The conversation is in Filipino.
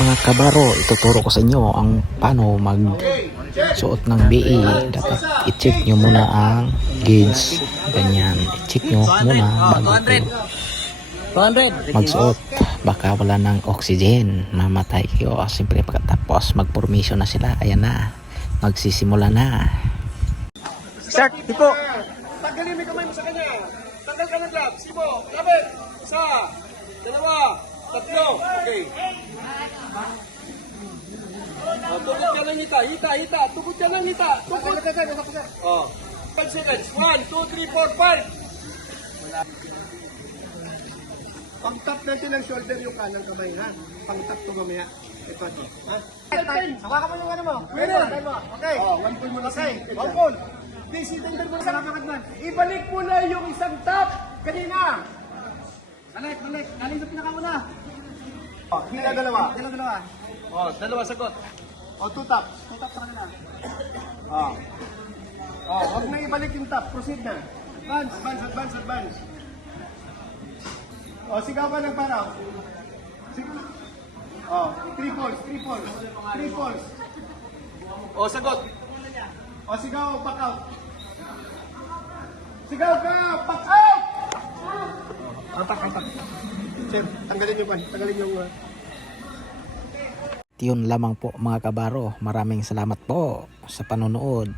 Mga kabaro, ituturo ko sa inyo ang paano magsuot ng BE. Dapat i-check nyo muna ang gauge. Ganyan, i-check nyo muna bago magsuot. Baka wala ng oxygen, mamatay kayo. Siyempre pagkatapos mag-formation na sila, ayan na, magsisimula na. Start, tipo. Tanggalin mo kamay mo sa kanya. Tanggal ka ng glove. Sibo, labit. Isa, dalawa, tatlo. Okay. Tukod ka ng hita. Hita. Tukod ka ng hita. Tukod. Oh. 5 seconds. 1, 2, 3, 4, 5. Pang-tap natin ng shoulder yung kanang kamay, ha? Pang-tap to mamaya. Ito. Ha? Hawakan mo yung ano mo. Winner. Okay. Oh, 1 point mo na Okay. sa 1 point. Please, itender mo na sa lakad. Ibalik mo na yung isang tap kanina. Balik. Galing sa pinakamuna. Oh, hila dalawa. Dalawa. Oh, dalawa sagot. Oh, 2 taps. Tutap sa kanila. Oh. Oh, wag na ibalik yung tap. Proceed na. Advance. Oh, sigaw ka ng paraw. Oh, 3 falls. Oh, sagot. Oh, sigaw, back out. Sigaw ka, back out! Atak. Sir, tanggalin yung Yun lamang po mga kabaro. Maraming salamat po sa panonood.